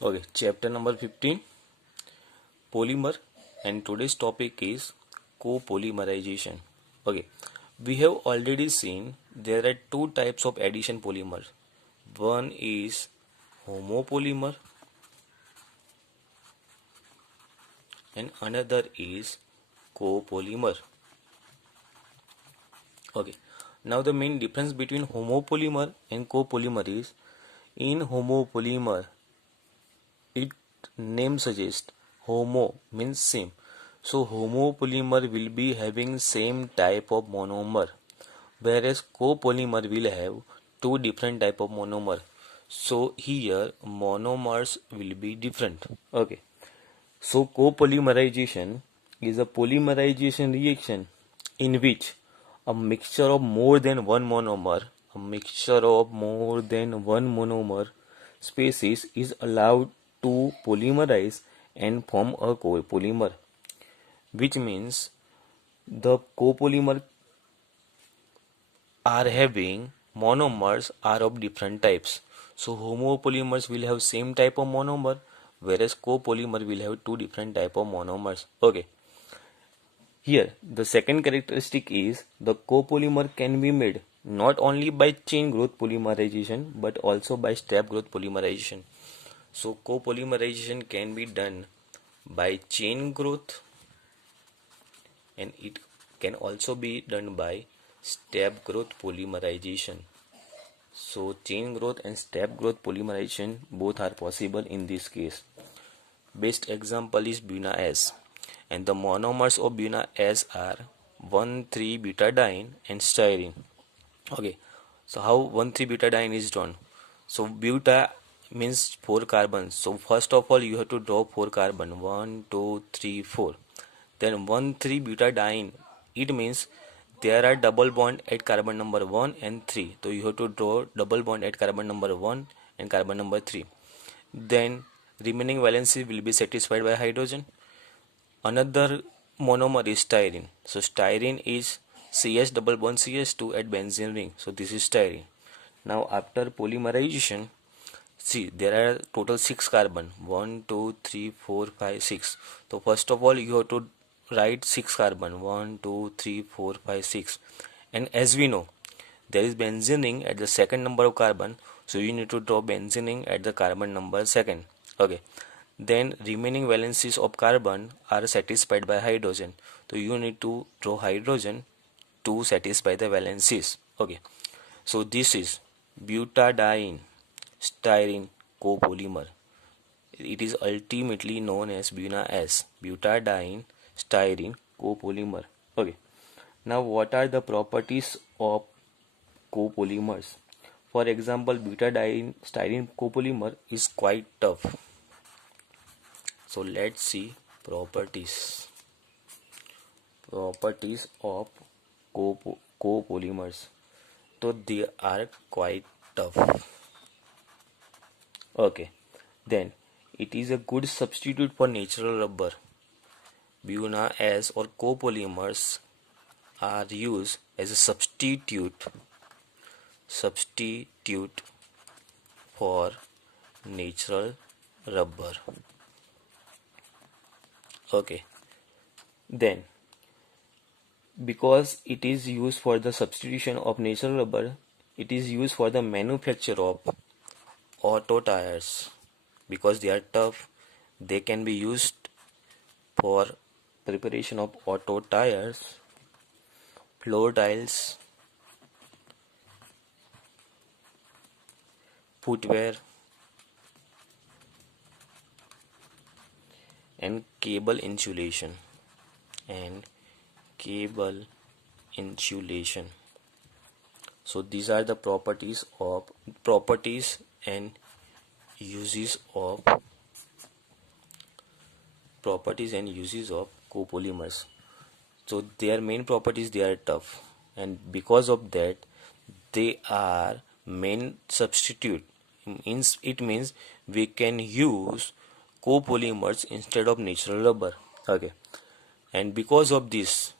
Okay, chapter number 15, polymer, and today's topic is copolymerization. Okay, we have already seen there are two types of addition polymer. One is homopolymer and another is copolymer. Okay, now the main difference between homopolymer and copolymer is in homopolymer it name suggests homo means same, so homopolymer will be having same type of monomer, whereas copolymer will have two different type of monomer, so here monomers will be different. Okay, so copolymerization is a polymerization reaction in which a mixture of more than one monomer, a mixture of more than one monomer species is allowed to polymerize and form a copolymer, which means the copolymer are having monomers are of different types. So homopolymers will have same type of monomer, whereas copolymer will have two different type of monomers. Okay. Here, the second characteristic is the copolymer can be made not only by chain growth polymerization but also by step growth polymerization. So copolymerization can be done by chain growth and it can also be done by step growth polymerization. So chain growth and step growth polymerization both are possible in this case. Best example is buna-S, and the monomers of buna-S are 1,3-butadiene and styrene. Okay, so how 1,3-butadiene is drawn? So buta means 4 carbons. So first of all you have to draw 4 carbon, 1, 2, 3, 4. Then 1,3-butadiene, it means there are double bond at carbon number 1 and 3. So you have to draw double bond at carbon number 1 and carbon number 3. Then remaining valency will be satisfied by hydrogen. Another monomer is styrene. So styrene is CH double bond CH2 at benzene ring. So this is styrene. Now after polymerization, see there are total 6 carbon, 1, 2, 3, 4, 5, 6. So first of all you have to write 6 carbon, 1, 2, 3, 4, 5, 6. And as we know there is benzene ring at the second number of carbon, so you need to draw benzene ring at the carbon number second. Okay, then remaining valencies of carbon are satisfied by hydrogen, so you need to draw hydrogen to satisfy the valencies. Okay, so this is butadiene styrene copolymer. It is ultimately known as buna-S, butadiene styrene copolymer. Okay, now what are the properties of copolymers? For example, butadiene styrene copolymer is quite tough. So let's see properties. Properties of copolymers. So they are quite tough. Okay. Then it is a good substitute for natural rubber. Buna-S or copolymers are used as a substitute for natural rubber. Okay, then because it is used for the substitution of natural rubber, it is used for the manufacture of auto tires. Because they are tough, they can be used for preparation of auto tires, floor tiles, footwear, and cable insulation and cable insulation. So these are the properties and uses of copolymers. So their main properties, they are tough, and because of that they are main substitute. It means we can use copolymers instead of natural rubber. Okay, and because of this,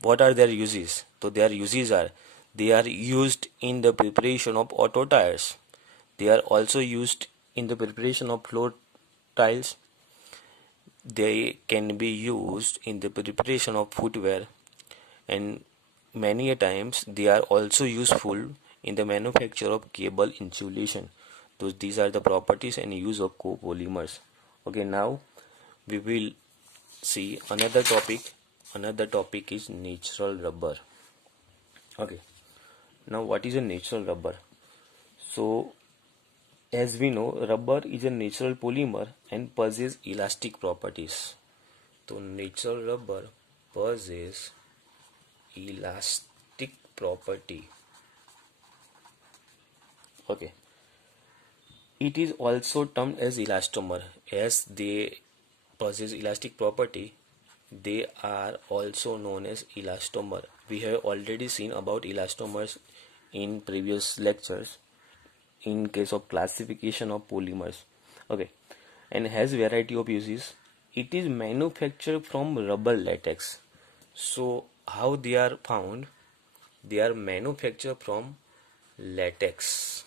what are their uses? So their uses are they are used in the preparation of auto tires. They are also used in the preparation of textiles. They can be used in the preparation of footwear, and many a times they are also useful in the manufacture of cable insulation. These are the properties and use of copolymers. Okay, now we will see another topic. Another topic is natural rubber. Okay, now what is a natural rubber? So as we know, rubber is a natural polymer and possesses elastic properties. So natural rubber possesses elastic property. Okay, it is also termed as elastomer. As they possess elastic property, they are also known as elastomer. We have already seen about elastomers in previous lectures in case of classification of polymers. Okay, and has variety of uses. It is manufactured from rubber latex. So how they are found? They are manufactured from latex,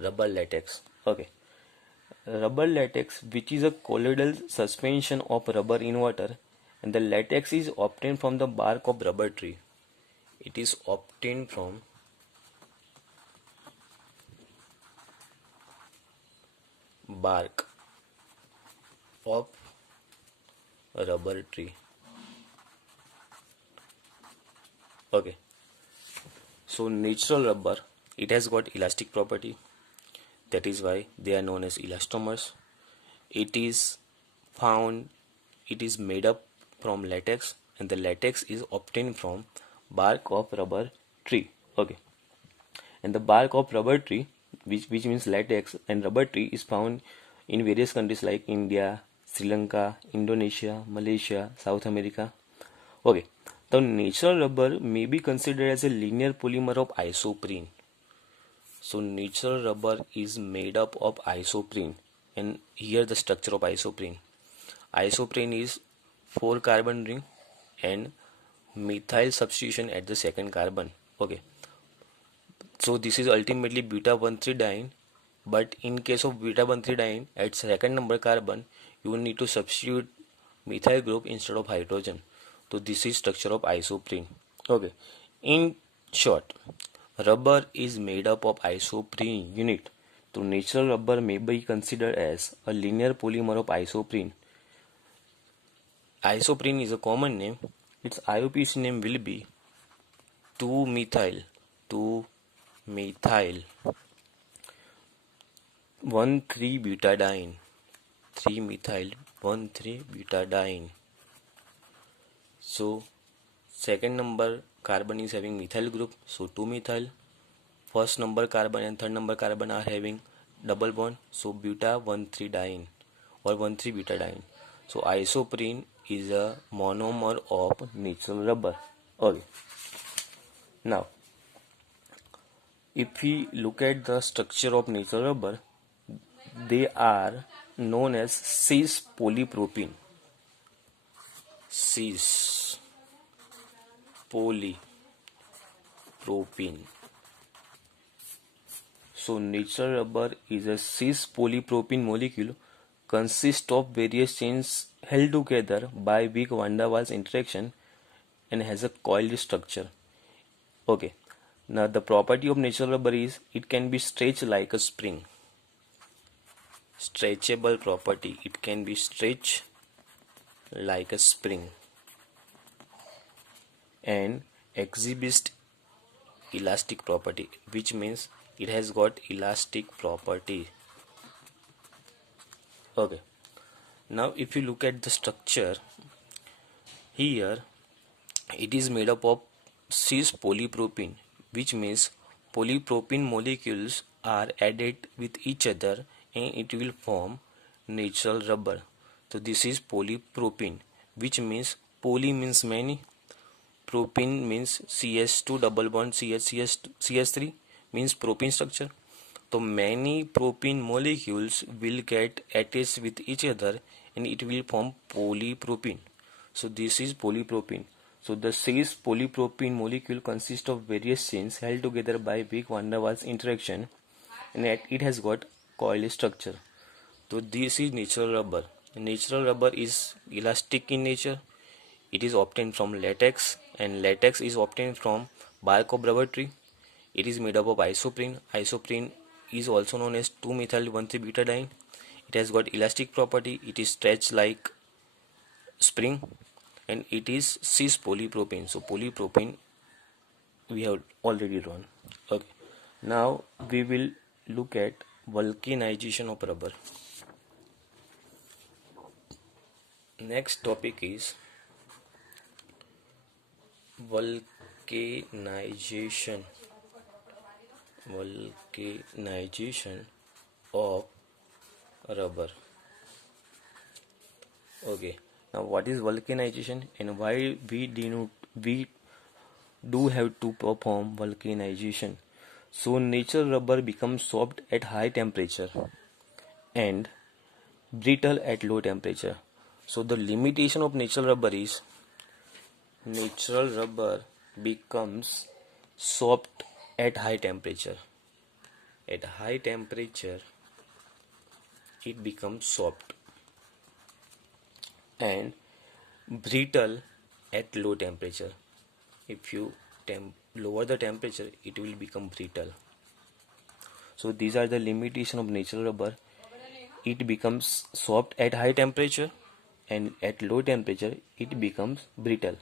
rubber latex. Okay, rubber latex, which is a colloidal suspension of rubber in water, and the latex is obtained from the bark of rubber tree. It is obtained from bark of rubber tree. Okay, so natural rubber, it has got elastic property. That is why they are known as elastomers. It is found, it is made up from latex, and the latex is obtained from bark of rubber tree. Okay, and the bark of rubber tree, which means latex and rubber tree, is found in various countries like India, Sri Lanka, Indonesia, Malaysia, South America. Okay, the natural rubber may be considered as a linear polymer of isoprene. So natural rubber is made up of isoprene, and here the structure of isoprene. Isoprene is 4 carbon ring and methyl substitution at the second carbon. Okay, so this is ultimately beta 1,3 diene, but in case of beta 1,3 diene at second number carbon, you need to substitute methyl group instead of hydrogen. So this is structure of isoprene. Okay, in short, rubber is made up of isoprene unit. So natural rubber may be considered as a linear polymer of isoprene. Isoprene is a common name. Its IUPAC name will be 2-methyl 1,3-butadiene, 3-methyl 1,3-butadiene. So second number carbon is having methyl group, so 2-methyl. First number carbon and third number carbon are having double bond, so buta 1,3-diene or 1,3-butadiene. So isoprene is a monomer of natural rubber. Okay, now if we look at the structure of natural rubber, they are known as cis polypropene. Cis polypropene. So natural rubber is a cis polypropene molecule consists of various chains held together by weak van der Waals interaction and has a coiled structure. Okay, now the property of natural rubber is it can be stretched like a spring. Stretchable property, it can be stretched like a spring and exhibits elastic property, which means it has got elastic property. Okay, now if you look at the structure here, it is made up of cis polypropene, which means polypropene molecules are added with each other and it will form natural rubber. So this is polypropene, which means poly means many, propene means CH2 double bond CH3 means propene structure. So many propene molecules will get attached with each other and it will form polypropene. So this is polypropene. So the cis polypropene molecule consists of various chains held together by weak van der Waals interaction and it has got coiled structure. So this is natural rubber. Natural rubber is elastic in nature. It is obtained from latex, and latex is obtained from bark of rubber tree. It is made up of isoprene. Isoprene is also known as 2-methyl-1,3-butadiene. It has got elastic property. It is stretched like spring, and it is cis polypropene. So polypropene we have already drawn. Okay. Now we will look at vulcanization of rubber. Next topic is vulcanization. Vulcanization of rubber. Okay. Now what is vulcanization and why we do have to perform vulcanization? So natural rubber becomes soft at high temperature and brittle at low temperature. So the limitation of natural rubber is natural rubber becomes soft at high temperature. At high temperature it becomes soft and brittle at low temperature. If you lower the temperature, it will become brittle. So these are the limitation of natural rubber. It becomes soft at high temperature and at low temperature it becomes brittle,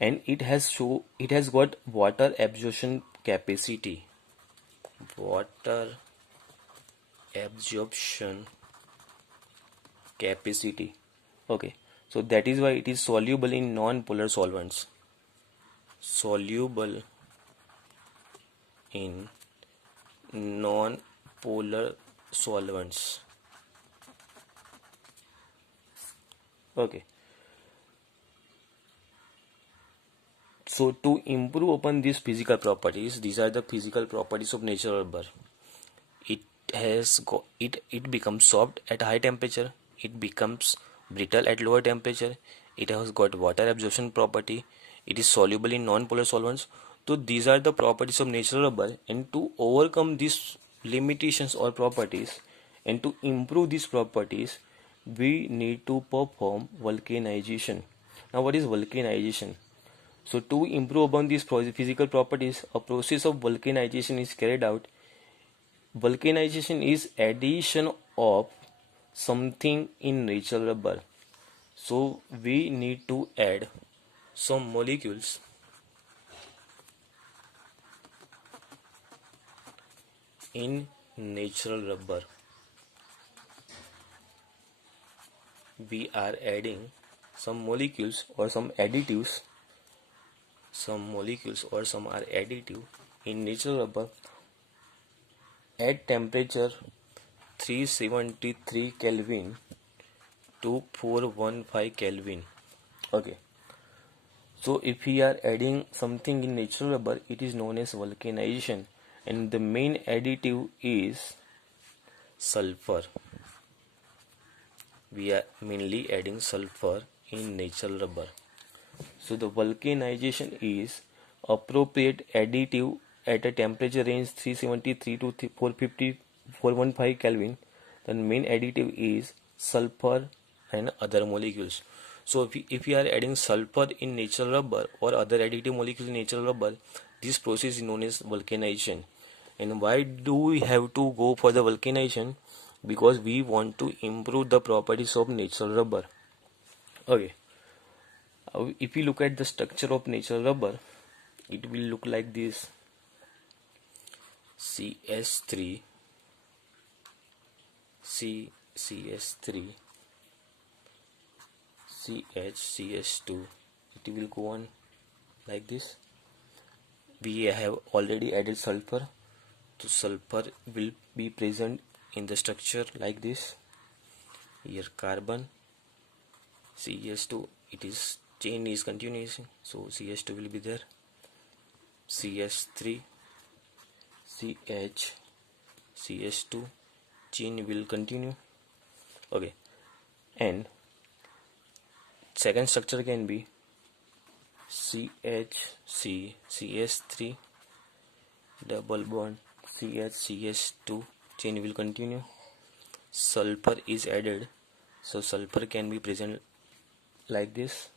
and it has got water absorption capacity. Water absorption capacity. Okay, so that is why it is soluble in non-polar solvents. Soluble in non-polar solvents. Okay, so to improve upon these physical properties, these are the physical properties of natural rubber. It becomes soft at high temperature, it becomes brittle at lower temperature, it has got water absorption property, it is soluble in non-polar solvents. So these are the properties of natural rubber, and to overcome these limitations or properties and to improve these properties, we need to perform vulcanization. Now what is vulcanization? So to improve upon these physical properties, a process of vulcanization is carried out. Vulcanization is addition of something in natural rubber. So we need to add some molecules in natural rubber. We are adding some molecules or some additives. Some molecules or some are additive in natural rubber at temperature 373 Kelvin to 415 Kelvin. Okay, so if we are adding something in natural rubber, it is known as vulcanization, and the main additive is sulfur. We are mainly adding sulfur in natural rubber. So the vulcanization is appropriate additive at a temperature range 373 to 415 Kelvin. The main additive is sulfur and other molecules. So if we are adding sulfur in natural rubber or other additive molecules in natural rubber, this process is known as vulcanization. And why do we have to go for the vulcanization? Because we want to improve the properties of natural rubber. Okay. If you look at the structure of natural rubber, it will look like this: CS3, CS3, CH, CS2. It will go on like this. We have already added sulfur, so sulfur will be present in the structure like this. Here carbon, CS2, it is chain is continuous, so CS2 will be there. CS3, CH, CS2, chain will continue. Okay, and second structure can be CHC, CS3, double bond, CH, CS2, chain will continue. sulfur is added, so sulfur can be present like this,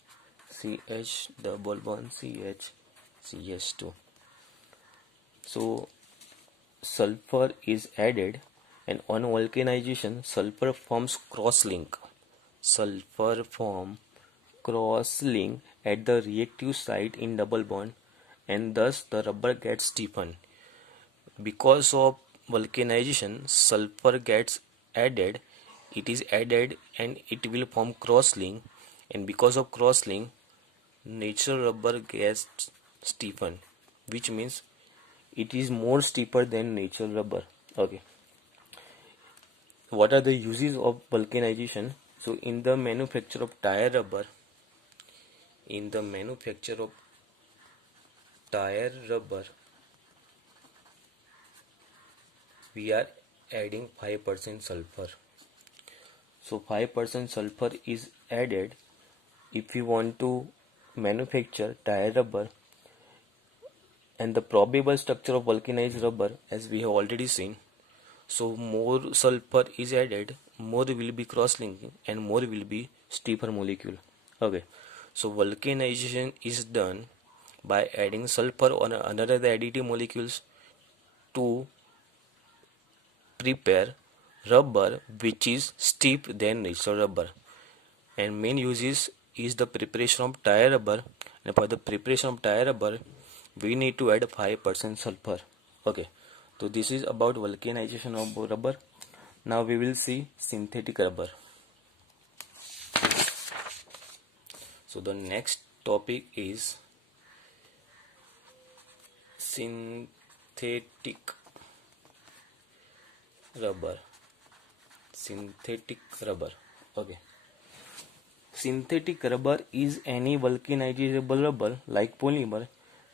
CH double bond CH CH2. So sulfur is added, and on volcanization sulfur forms cross-link. Sulfur form cross-link at the reactive site in double bond, and thus the rubber gets stiffened. Because of volcanization, sulfur gets added. It is added and it will form cross-link, and because of cross-link, natural rubber gets stiffened, which means it is more stiffer than natural rubber. Okay. What are the uses of vulcanization? So in the manufacture of tire rubber, we are adding 5% sulfur. So 5% sulfur is added if you want to manufacture tire rubber, and the probable structure of vulcanized rubber, as we have already seen. So more sulfur is added, more will be cross-linking and more will be stiffer molecule. Okay, so vulcanization is done by adding sulfur on another the additive molecules to prepare rubber which is stiff than natural rubber. And main uses is the preparation of tire rubber, and for the preparation of tire rubber we need to add 5% sulfur. Okay, so this is about vulcanization of rubber. Now we will see synthetic rubber. So the next topic is synthetic rubber. Okay, synthetic rubber is any vulcanizable rubber like polymer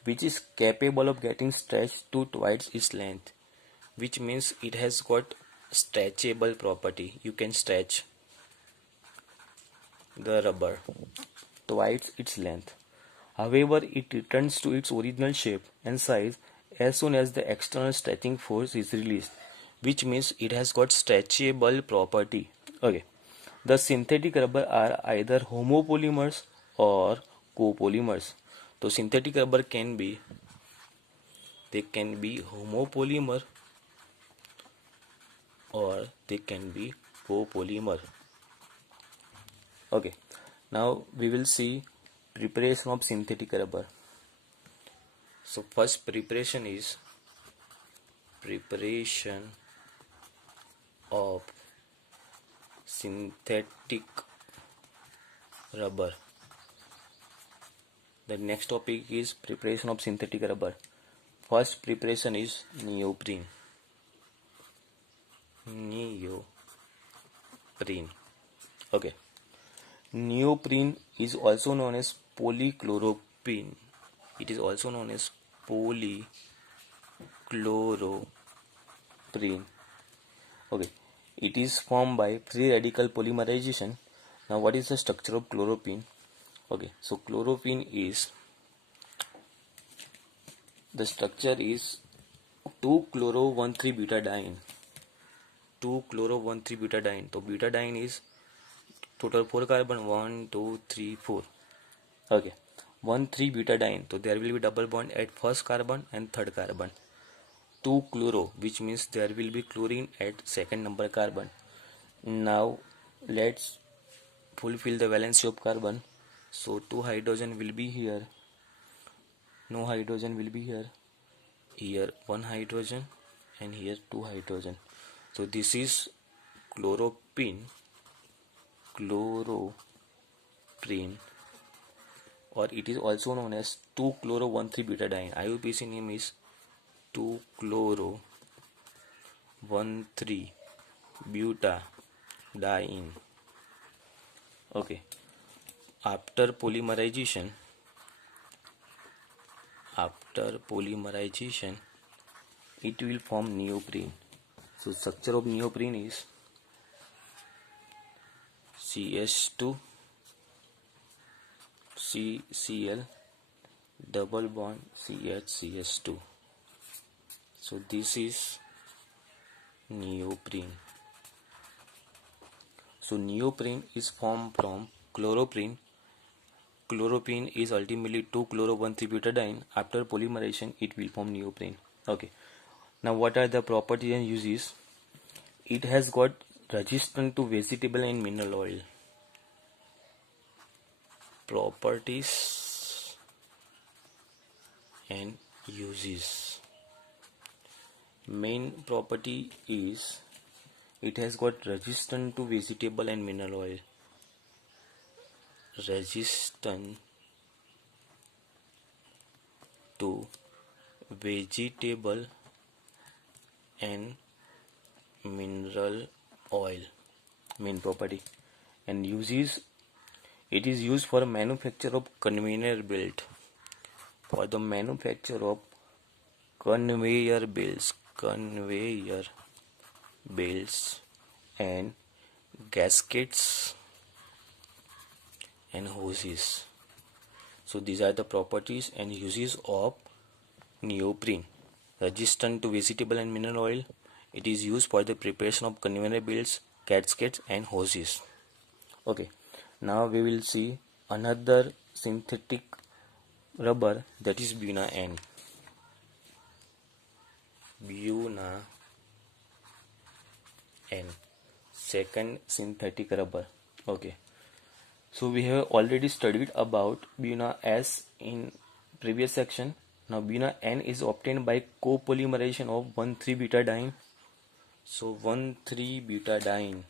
which is capable of getting stretched to twice its length, which means it has got stretchable property. You can stretch the rubber twice its length. However, it returns to its original shape and size as soon as the external stretching force is released, which means it has got stretchable property. Okay, the synthetic rubber are either homopolymers or copolymers. So synthetic rubber can be homopolymer or they can be copolymer. Okay, now we will see preparation of synthetic rubber. So first preparation is preparation of synthetic rubber. The next topic is preparation of synthetic rubber. First preparation is neoprene. Okay, neoprene is also known as polychloropene. It is also known as polychloropene. Okay, it is formed by free radical polymerization. Now what is the structure of chloropene? Okay, so chloropene is, the structure is 2-chloro-1,3-butadiene. 2-chloro-1,3-butadiene. So butadiene is total 4 carbon, 1, 2, 3, 4. Okay, 1,3-butadiene. So there will be double bond at first carbon and third carbon. 2-chloro, which means there will be chlorine at second number carbon. Now let's fulfill the valency of carbon. So 2 hydrogen will be here, no hydrogen will be here, here 1 hydrogen and here 2 hydrogen. So this is chloropene, or it is also known as 2-chloro-1,3-butadiene. IUPAC name is 2-chloro-1,3-butadiene. Okay, after polymerization it will form neoprene. So structure of neoprene is CH2 CCl double bond CH2. So this is neoprene. So neoprene is formed from chloroprene. Chloroprene is ultimately 2-chloro-1,3-butadiene. After polymerization, it will form neoprene. Okay. Now, what are the properties and uses? It has got resistant to vegetable and mineral oil. Properties and uses. Main property is it has got resistant to vegetable and mineral oil. Resistant to vegetable and mineral oil. Main property. And uses, it is used for manufacture of conveyor belt. For the manufacture of conveyor belts and gaskets and hoses. So these are the properties and uses of neoprene. Resistant to vegetable and mineral oil. It is used for the preparation of conveyor belts, gaskets and hoses. Okay, now we will see another synthetic rubber, that is Buna N. Buna N, second synthetic rubber. Okay, so we have already studied about Buna S in previous section. Now Buna N is obtained by copolymerization of 1,3-butadiene. So 1,3-butadiene,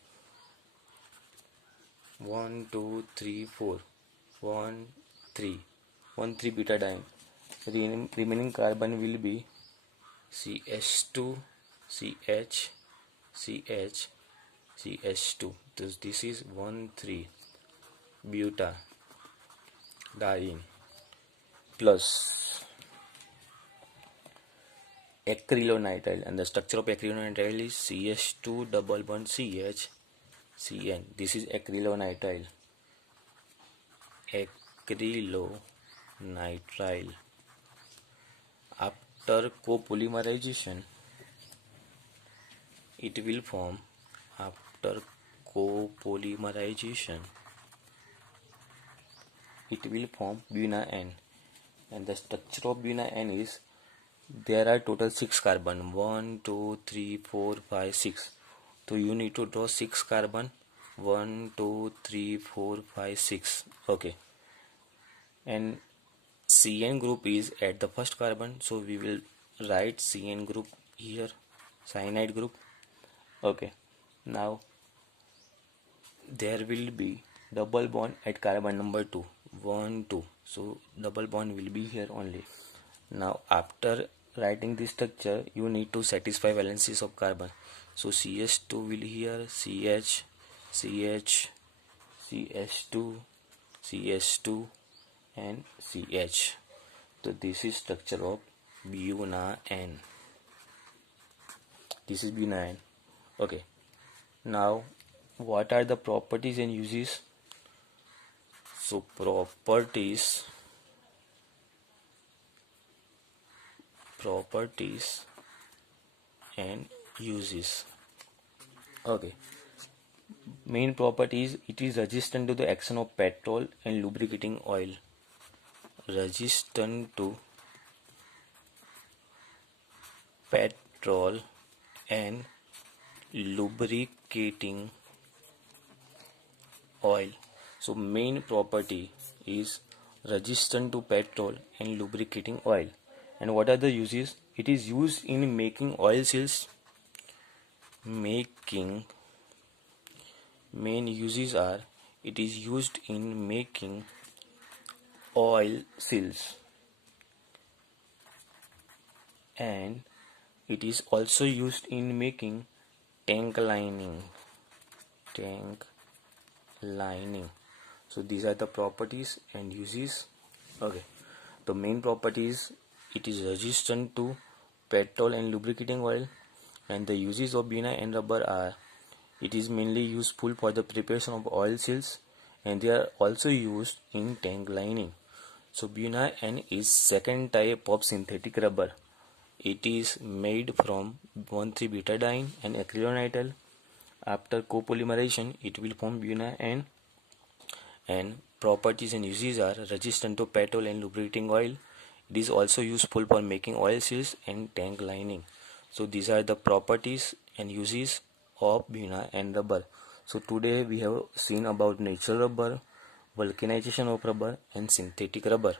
1 2 3 4, 1 3, 1,3-butadiene. Remaining carbon will be CH2, CH, CH, CH2. This is 1,3-butadiene plus acrylonitrile, and the structure of acrylonitrile is CH2 double bond CH, CN. This is acrylonitrile. Acrylonitrile. After copolymerization, it will form, after copolymerization, it will form Buna N. And the structure of Buna N is, there are total 6 carbon, 1 2 3 4 5 6. So you need to draw 6 carbon, 1 2 3 4 5 6. Okay, and CN group is at the first carbon, so we will write CN group here, cyanide group. Okay, now there will be double bond at carbon number 2, 1 2, so double bond will be here only. Now after writing this structure, you need to satisfy valencies of carbon. So CH2 will here, CH, CH, CH2, CH2 and CH. So this is structure of Buna N. This is Buna N. Okay, now what are the properties and uses? So properties and uses. Okay, main properties, it is resistant to the action of petrol and lubricating oil. Resistant to petrol and lubricating oil. So main property is resistant to petrol and lubricating oil. And what are the uses? It is used in making oil seals. Main uses are, it is used in making oil seals, and it is also used in making tank lining. So these are the properties and uses. Okay, the main properties, it is resistant to petrol and lubricating oil, and the uses of Buna N rubber are, it is mainly useful for the preparation of oil seals, and they are also used in tank lining. So Buna N is second type of synthetic rubber. It is made from 1,3-butadiene and acrylonitrile. After copolymerization, it will form buna and properties and uses are resistant to petrol and lubricating oil. It is also useful for making oil seals and tank lining. So these are the properties and uses of buna and rubber. So today we have seen about natural rubber, vulcanization of rubber and synthetic rubber.